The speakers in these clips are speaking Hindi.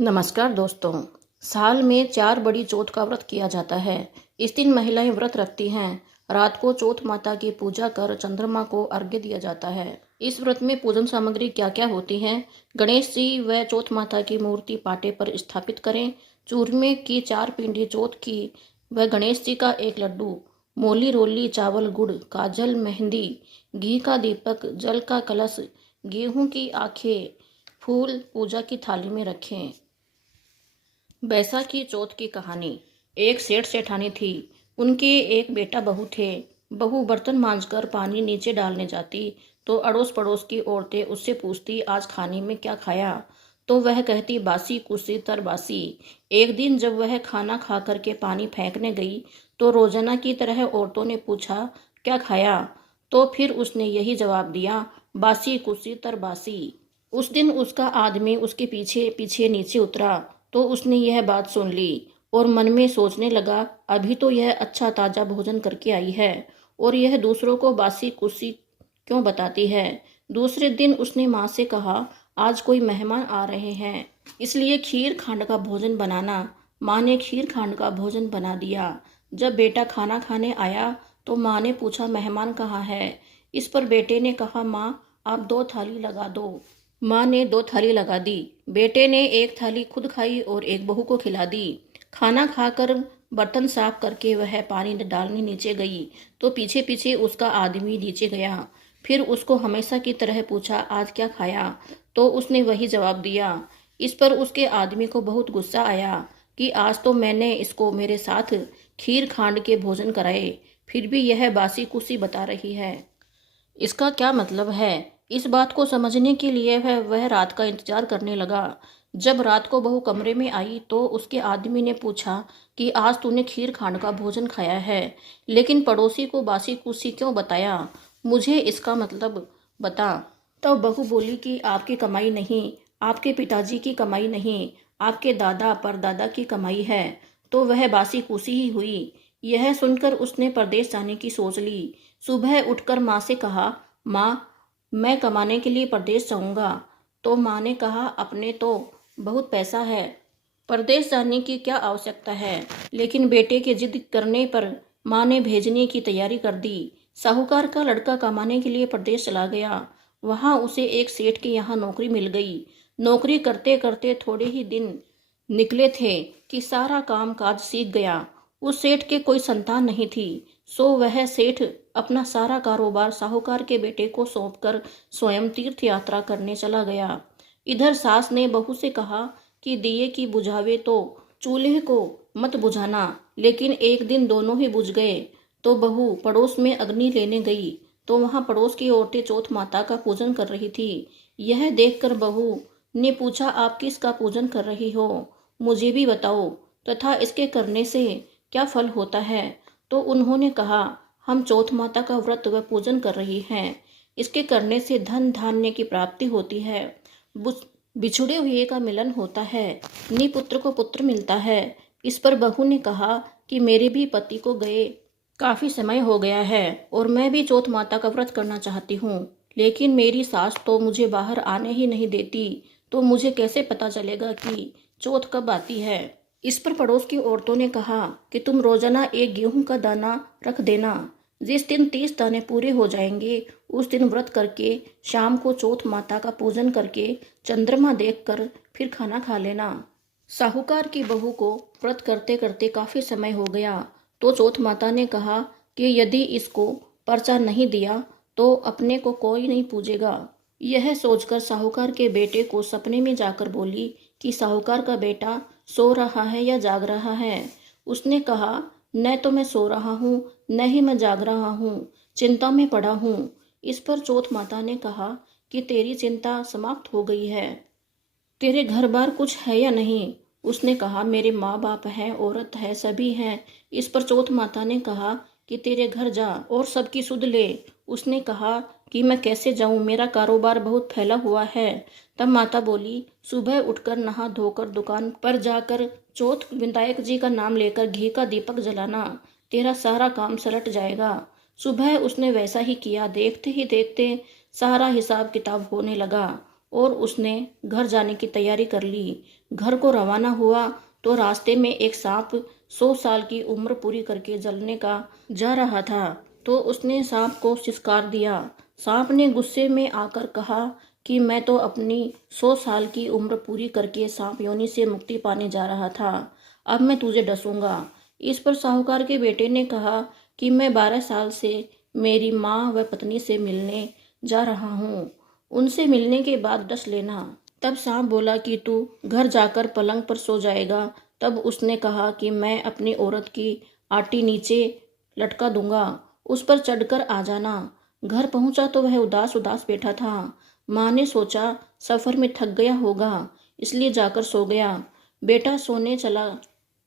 नमस्कार दोस्तों। साल में 4 बड़ी चौथ का व्रत किया जाता है। इस दिन महिलाएं व्रत रखती हैं। रात को चौथ माता की पूजा कर चंद्रमा को अर्घ्य दिया जाता है। इस व्रत में पूजन सामग्री क्या क्या होती है? गणेश जी व चौथ माता की मूर्ति पाटे पर स्थापित करें। चूरमे की 4 पिंडी चौथ की व गणेश जी का 1 लड्डू, मोली रोली चावल गुड़ काजल मेहंदी, घी का दीपक, जल का कलश, गेहूं की आखें, फूल पूजा की थाली में रखें। बैसाखी चौथ की कहानी। एक सेठ सेठानी थी। उनके एक बेटा बहू थे। बहू बर्तन मांजकर पानी नीचे डालने जाती तो अड़ोस पड़ोस की औरतें उससे पूछती, आज खाने में क्या खाया? तो वह कहती, बासी कुसी तर बासी। एक दिन जब वह खाना खा करके पानी फेंकने गई तो रोजाना की तरह औरतों ने पूछा, क्या खाया? तो फिर उसने यही जवाब दिया, बासी कुसी तर बासी। उस दिन उसका आदमी उसके पीछे पीछे नीचे उतरा तो उसने यह बात सुन ली और मन में सोचने लगा, अभी तो यह अच्छा ताजा भोजन करके आई है और यह दूसरों को बासी कुसी क्यों बताती है। दूसरे दिन उसने माँ से कहा, आज कोई मेहमान आ रहे हैं, इसलिए खीर खांड का भोजन बनाना। माँ ने खीर खांड का भोजन बना दिया। जब बेटा खाना खाने आया तो माँ ने पूछा, मेहमान कहाँ है? इस पर बेटे ने कहा, माँ आप 2 थाली लगा दो। माँ ने 2 थाली लगा दी। बेटे ने 1 थाली खुद खाई और एक बहू को खिला दी। खाना खाकर बर्तन साफ करके वह पानी डालने नीचे गई तो पीछे पीछे उसका आदमी नीचे गया। फिर उसको हमेशा की तरह पूछा, आज क्या खाया? तो उसने वही जवाब दिया। इस पर उसके आदमी को बहुत गुस्सा आया कि आज तो मैंने इसको मेरे साथ खीर खांड के भोजन कराए, फिर भी यह बासी कुसी बता रही है। इसका क्या मतलब है? इस बात को समझने के लिए वह रात का इंतजार करने लगा। जब रात को बहू कमरे में आई तो उसके आदमी ने पूछा कि आज तूने खीर खांड का भोजन खाया है, लेकिन पड़ोसी को बासी कुसी क्यों बताया? मुझे इसका मतलब बता। तब बहू बोली कि आपकी कमाई नहीं, आपके पिताजी की कमाई नहीं, आपके दादा परदादा की कमाई है, तो वह बासी कुसी ही हुई। यह सुनकर उसने परदेश जाने की सोच ली। सुबह उठकर माँ से कहा, माँ मैं कमाने के लिए परदेश जाऊंगा। तो माँ ने कहा, अपने तो बहुत पैसा है, परदेश जाने की क्या आवश्यकता है? लेकिन बेटे के जिद करने पर माँ ने भेजने की तैयारी कर दी। साहूकार का लड़का कमाने के लिए प्रदेश चला गया। वहां उसे एक सेठ के यहाँ नौकरी मिल गई। नौकरी करते करते थोड़े ही दिन निकले थे कि सारा काम काज सीख गया। उस सेठ के कोई संतान नहीं थी, सो वह सेठ अपना सारा कारोबार साहूकार के बेटे को सौंपकर स्वयं तीर्थ यात्रा करने चला गया। इधर सास ने बहू से कहा कि दिए की बुझावे तो चूल्हे को मत बुझाना, लेकिन एक दिन दोनों ही बुझ गए। तो बहू पड़ोस में अग्नि लेने गई तो वहां पड़ोस की औरतें चौथ माता का पूजन कर रही थी। यह देखकर बहू ने पूछा, आप किसका पूजन कर रही हो? मुझे भी बताओ, तथा इसके करने से क्या फल होता है? तो उन्होंने कहा, हम चौथ माता का व्रत व पूजन कर रही हैं। इसके करने से धन धान्य की प्राप्ति होती है, बिछुड़े हुए का मिलन होता है, निपुत्र को पुत्र मिलता है। इस पर बहू ने कहा कि मेरे भी पति को गए काफी समय हो गया है और मैं भी चौथ माता का व्रत करना चाहती हूँ, लेकिन मेरी सास तो मुझे बाहर आने ही नहीं देती, तो मुझे कैसे पता चलेगा कि चौथ कब आती है? इस पर पड़ोस की औरतों ने कहा कि तुम रोजाना एक गेहूं का दाना रख देना। जिस दिन 30 दाने पूरे हो जाएंगे उस दिन व्रत करके शाम को चौथ माता का पूजन करके चंद्रमा देखकर फिर खाना खा लेना। साहूकार की बहू को व्रत करते करते काफी समय हो गया तो चौथ माता ने कहा कि यदि इसको पर्चा नहीं दिया तो अपने को कोई नहीं पूजेगा। यह सोचकर साहूकार के बेटे को सपने में जाकर बोली कि साहूकार का बेटा सो रहा है या जाग रहा है। उसने कहा, न तो मैं सो रहा हूँ न ही मैं जाग रहा हूँ, चिंता में पड़ा हूँ। इस पर चौथ माता ने कहा कि तेरी चिंता समाप्त हो गई है, तेरे घर बार कुछ है या नहीं? उसने कहा, मेरे माँ बाप हैं, औरत है, सभी हैं। इस पर चौथ माता ने कहा कि तेरे घर जा और सबकी सुध ले। उसने कहा कि मैं कैसे जाऊं, मेरा कारोबार बहुत फैला हुआ है। तब माता बोली, सुबह उठकर नहा धोकर दुकान पर जाकर चौथ विनायक जी का नाम लेकर घी का दीपक जलाना, तेरा सारा काम सलट जाएगा। सुबह उसने वैसा ही किया। देखते ही देखते सारा हिसाब किताब होने लगा और उसने घर जाने की तैयारी कर ली। घर को रवाना हुआ तो रास्ते में एक सांप 100 साल की उम्र पूरी करके जलने का जा रहा था, तो उसने सांप को सिसकार दिया। सांप ने गुस्से में आकर कहा कि मैं तो अपनी 100 साल की उम्र पूरी करके सांप योनि से मुक्ति पाने जा रहा था, अब मैं तुझे डसूंगा। इस पर साहूकार के बेटे ने कहा कि मैं 12 साल से मेरी माँ व पत्नी से मिलने जा रहा हूँ, उनसे मिलने के बाद डस लेना। तब सांप बोला कि तू घर जाकर पलंग पर सो जाएगा। तब उसने कहा कि मैं अपनी औरत की आटी नीचे लटका दूंगा, उस पर चढ़कर आ जाना। घर पहुंचा तो वह उदास उदास बैठा था। माँ ने सोचा सफर में थक गया होगा, इसलिए जाकर सो गया। बेटा सोने चला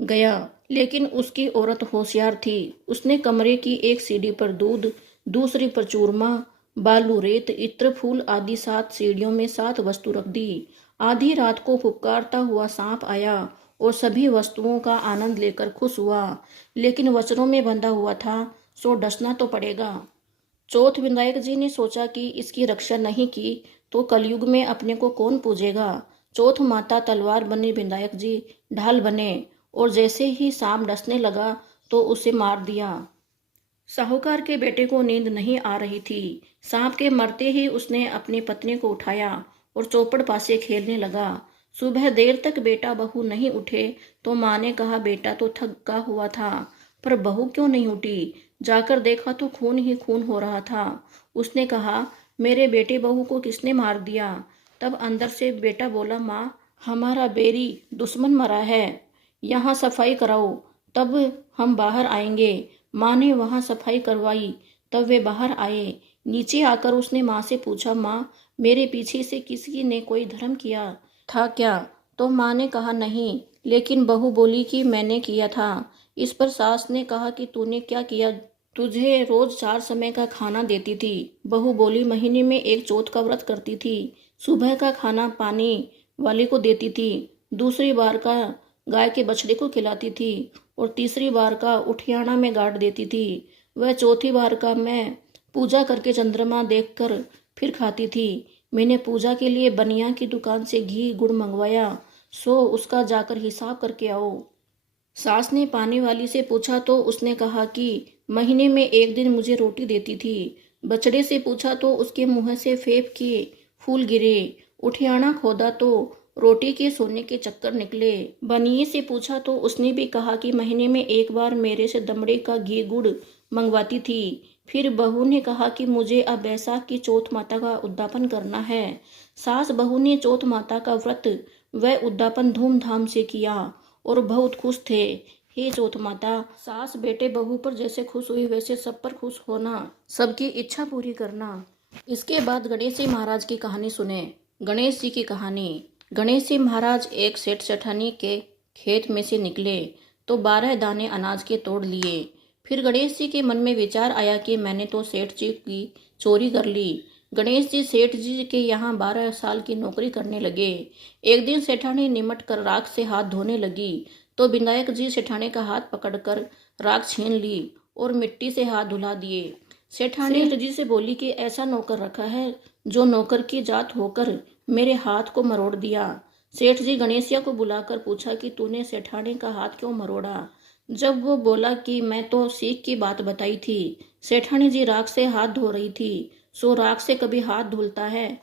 गया, लेकिन उसकी औरत होशियार थी। उसने कमरे की एक सीढ़ी पर दूध, दूसरी पर चूरमा, बालू, रेत, इत्र, फूल आदि 7 सीढ़ियों में 7 वस्तु रख दी। आधी रात को फुफकारता हुआ सांप आया और सभी वस्तुओं का आनंद लेकर खुश हुआ, लेकिन वचनों में बंधा हुआ था, सो डसना तो पड़ेगा। चौथ विनायक जी ने सोचा कि इसकी रक्षा नहीं की तो कलयुग में अपने को कौन पूजेगा। चौथ माता तलवार बने, विनायक जी ढाल बने और जैसे ही सांप डसने लगा तो उसे मार दिया। साहूकार के बेटे को नींद नहीं आ रही थी। सांप के मरते ही उसने अपनी पत्नी को उठाया और चौपड़ पासे खेलने लगा। सुबह देर तक बेटा बहू नहीं उठे तो माँ ने कहा बेटा तो थका हुआ था, पर बहू क्यों नहीं उठी? जाकर देखा तो खून ही खून हो रहा था। उसने कहा मेरे बेटे बहू को किसने मार दिया? तब अंदर से बेटा बोला माँ, हमारा बेरी दुश्मन मरा है, यहाँ सफाई कराओ, तब हम बाहर आएंगे। माँ ने वहाँ सफाई करवाई, तब वे बाहर आए। नीचे आकर उसने माँ से पूछा माँ, मेरे पीछे से किसी ने कोई धर्म किया था क्या? तो माँ ने कहा नहीं, लेकिन बहू बोली कि मैंने किया था। इस पर सास ने कहा कि तूने क्या किया? तुझे रोज 4 समय का खाना देती थी। बहू बोली महीने में एक चौथ का व्रत करती थी, सुबह का खाना पानी वाले को देती थी, दूसरी बार का गाय के बछड़े को खिलाती थी और तीसरी बार का उठियाना में गाड़ देती थी। वह चौथी बार का मैं पूजा करके चंद्रमा देखकर फिर खाती थी। मैंने पूजा के लिए बनिया की दुकान से घी गुड़ मंगवाया, सो उसका जाकर हिसाब करके आओ। सास ने पानी वाली से पूछा तो उसने कहा कि महीने में एक दिन मुझे रोटी देती थी। बछड़े से पूछा तो उसके मुंह से फेफ के फूल गिरे। उठियाना खोदा तो रोटी के सोने के चक्कर निकले। बनिए से पूछा तो उसने भी कहा कि महीने में एक बार मेरे से दमड़े का घी गुड़ मंगवाती थी। फिर बहू ने कहा कि मुझे अब बैसाख की चौथ माता का उद्यापन करना है। सास बहू ने चौथ माता का व्रत व उद्यापन धूमधाम से किया और बहुत खुश थे। हे चौथ माता, सास बेटे बहू पर जैसे खुश हुई वैसे सब पर खुश होना, सबकी इच्छा पूरी करना। इसके बाद गणेश जी महाराज की कहानी सुने। गणेश जी की कहानी। गणेश जी महाराज एक सेठ सेठानी के खेत में से निकले तो 12 दाने अनाज के तोड़ लिए। फिर गणेश जी के मन में विचार आया कि मैंने तो सेठ जी की चोरी कर ली। गणेश जी सेठ जी के यहाँ 12 साल की नौकरी करने लगे। एक दिन सेठानी निमट कर राख से हाथ धोने लगी तो विनायक जी सेठानी का हाथ पकड़कर राख छीन ली और मिट्टी से हाथ धुला दिए। सेठानी सेठ जी से बोली कि ऐसा नौकर रखा है जो नौकर की जात होकर मेरे हाथ को मरोड़ दिया। सेठ जी गणेशिया को बुलाकर पूछा कि तूने सेठानी का हाथ क्यों मरोड़ा? जब वो बोला कि मैं तो सीख की बात बताई थी। सेठानी जी राख से हाथ धो रही थी, सो राख से कभी हाथ धुलता है?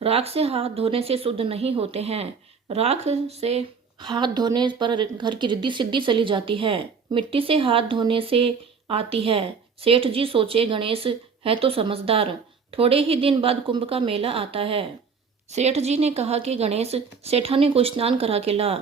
राख से हाथ धोने से शुद्ध नहीं होते हैं। राख से हाथ धोने पर घर की रिद्धि सिद्धि चली जाती है, मिट्टी से हाथ धोने से आती है। सेठ जी सोचे गणेश है तो समझदार। थोड़े ही दिन बाद कुंभ का मेला आता है। सेठ जी ने कहा कि गणेश सेठानी को स्नान करा के ला।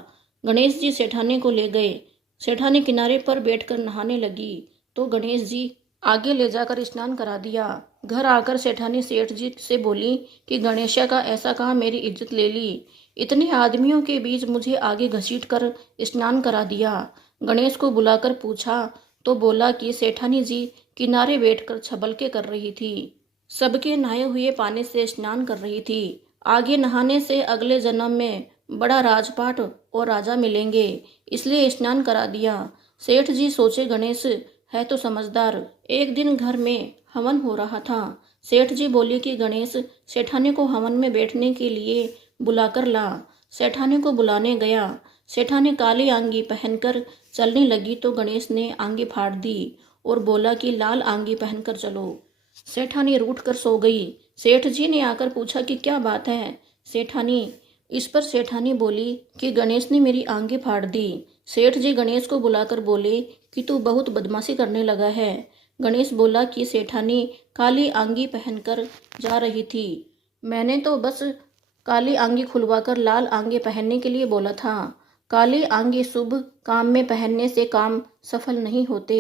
गणेश जी सेठानी को ले गए। सेठानी किनारे पर बैठकर नहाने लगी तो गणेश जी आगे ले जाकर स्नान करा दिया। घर आकर सेठानी सेठ जी से बोली कि गणेशा का ऐसा कहा मेरी इज्जत ले ली, इतने आदमियों के बीच मुझे आगे घसीट कर स्नान करा दिया। गणेश को बुलाकर पूछा तो बोला कि सेठानी जी किनारे बैठकर छबलके कर रही थी, सबके नहाए हुए पानी से स्नान कर रही थी। आगे नहाने से अगले जन्म में बड़ा राजपाट और राजा मिलेंगे, इसलिए स्नान करा दिया। सेठ जी सोचे गणेश है तो समझदार। एक दिन घर में हवन हो रहा था। सेठ जी बोले कि गणेश, सेठानी को हवन में बैठने के लिए बुलाकर ला। सेठानी को बुलाने गया। सेठानी काली आंगी पहनकर चलने लगी तो गणेश ने आंगी फाड़ दी और बोला कि लाल आंगी पहनकर चलो। सेठानी रूठ कर सो गई। सेठ जी ने आकर पूछा कि क्या बात है सेठानी। इस पर सेठानी बोली कि गणेश ने मेरी आंगी फाड़ दी। सेठ जी गणेश को बुलाकर बोले कि तू बहुत बदमाशी करने लगा है। गणेश बोला कि सेठानी काली आंगी पहनकर जा रही थी, मैंने तो बस काली आंगी खुलवाकर लाल आंगी पहनने के लिए बोला था। काली आंगी शुभ काम में पहनने से काम सफल नहीं होते।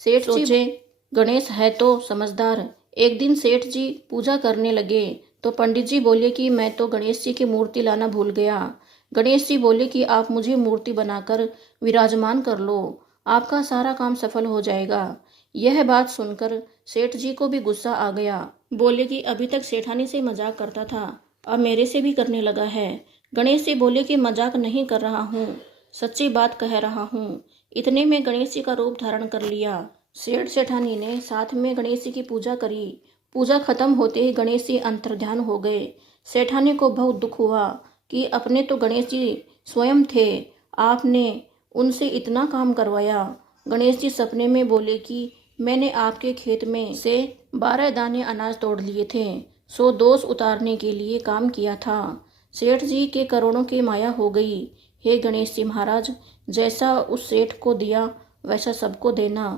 सेठ सोचे गणेश है तो समझदार। एक दिन सेठ जी पूजा करने लगे तो पंडित जी बोले कि मैं तो गणेश जी की मूर्ति लाना भूल गया। गणेश जी बोले कि आप मुझे मूर्ति बनाकर विराजमान कर लो, आपका सारा काम सफल हो जाएगा। यह बात सुनकर सेठ जी को भी गुस्सा आ गया। बोले कि अभी तक सेठानी से मजाक करता था, अब मेरे से भी करने लगा है। गणेश जी बोले कि मजाक नहीं कर रहा हूँ, सच्ची बात कह रहा हूँ। इतने में गणेश जी का रूप धारण कर लिया। सेठ सेठानी ने साथ में गणेश जी की पूजा करी। पूजा खत्म होते ही गणेश जी अंतर्ध्यान हो गए। सेठानी को बहुत दुख हुआ कि अपने तो गणेश जी स्वयं थे, आपने उनसे इतना काम करवाया। गणेश जी सपने में बोले कि मैंने आपके खेत में से 12 दाने अनाज तोड़ लिए थे, सो दोष उतारने के लिए काम किया था। सेठ जी के करोड़ों की माया हो गई। हे गणेश जी महाराज, जैसा उस सेठ को दिया वैसा सबको देना।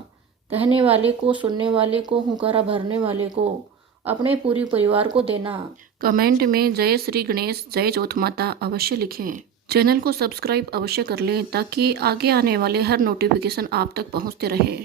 कहने वाले को, सुनने वाले को, हुंकारा भरने वाले को, अपने पूरी परिवार को देना। कमेंट में जय श्री गणेश, जय चौथ माता अवश्य लिखें। चैनल को सब्सक्राइब अवश्य कर लें ताकि आगे आने वाले हर नोटिफिकेशन आप तक पहुंचते रहे।